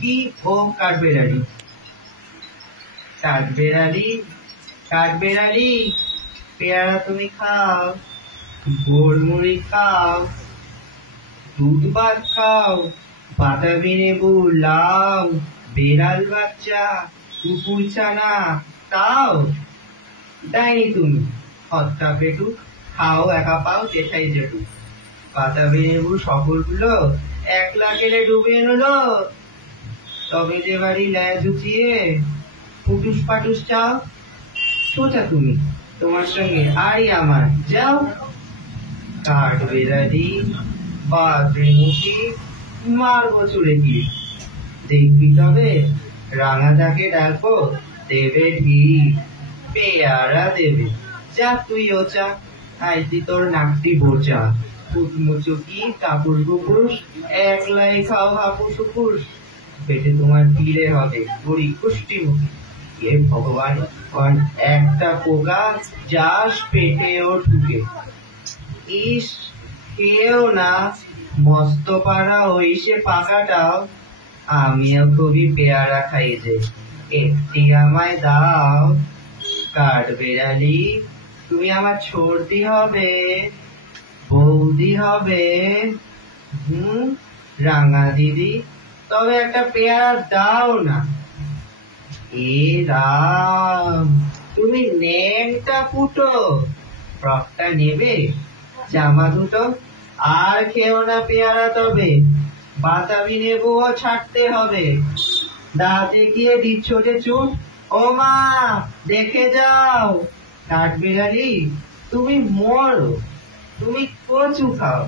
কি ও কাঠবেড়ালি। কাঠবেড়ালি, কাঠবেড়ালি, পেয়ারা তুমি খাও, গোলমুড়ি খাও, দুধ ভাত খাও, বাতাবি লেবু, লাউ, বেড়াল বাচ্চা, কুকুর ছানা তাও দেয়নি তুমি। হত্যা পেটু, খাও একা পাও যেথাই যেটু। বাতাবি লেবু সকলগুলো একলা গেলে ডুবে নিল। তবে যে বাড়ি ল্যাজ উঠিয়ে ফুটুস পাটুস চাও, সোজা তুমি, তোমার সঙ্গে আরই আমার, যাও। কাঠবেড়ালি, বাদরি মুখী, মারবো চুড়ে কি, দেখবি তবে রাঙা তাকে ডাকবো, দেবে ঠিক পেয়ারা দেবে। যা তুইও চা, আইতি তোর নাকটি বোচা, ফুটমুচুকি কাপুর কুকুস, একলাই খাও হাপুস হুপুস, পেটে তোমার দিলে হবে বুড়ি কুষ্টিমুখী। এ ভগবান, একটা পোকা যাস পেটেও ঢুকে। ইস, কেউ না, মস্ত পাড়া ওই সে পাকাটাও, আমিও খুবই পেয়ারা খাই যে, একটি আমায় দাও। কাঠবেড়ালি, তুমি আমার ছোড়দি হবে, বৌদি হবে, রাঙা দিদি, তবে একটা পেয়ারা দাও না। এ রাম, তুমি ন্যাংটা ফুটো, ফ্রকটা নেবে, জামা দুটো, আর খেও না পেয়ারা তবে, বাতাবি লেবুও ছাড়তে হবে। দাঁতে গিয়ে দিচ্ছ যে চুপ, ও মা দেখে যাও। কাঠবিড়ালি, তুমি মরো, তুমি কচু খাও।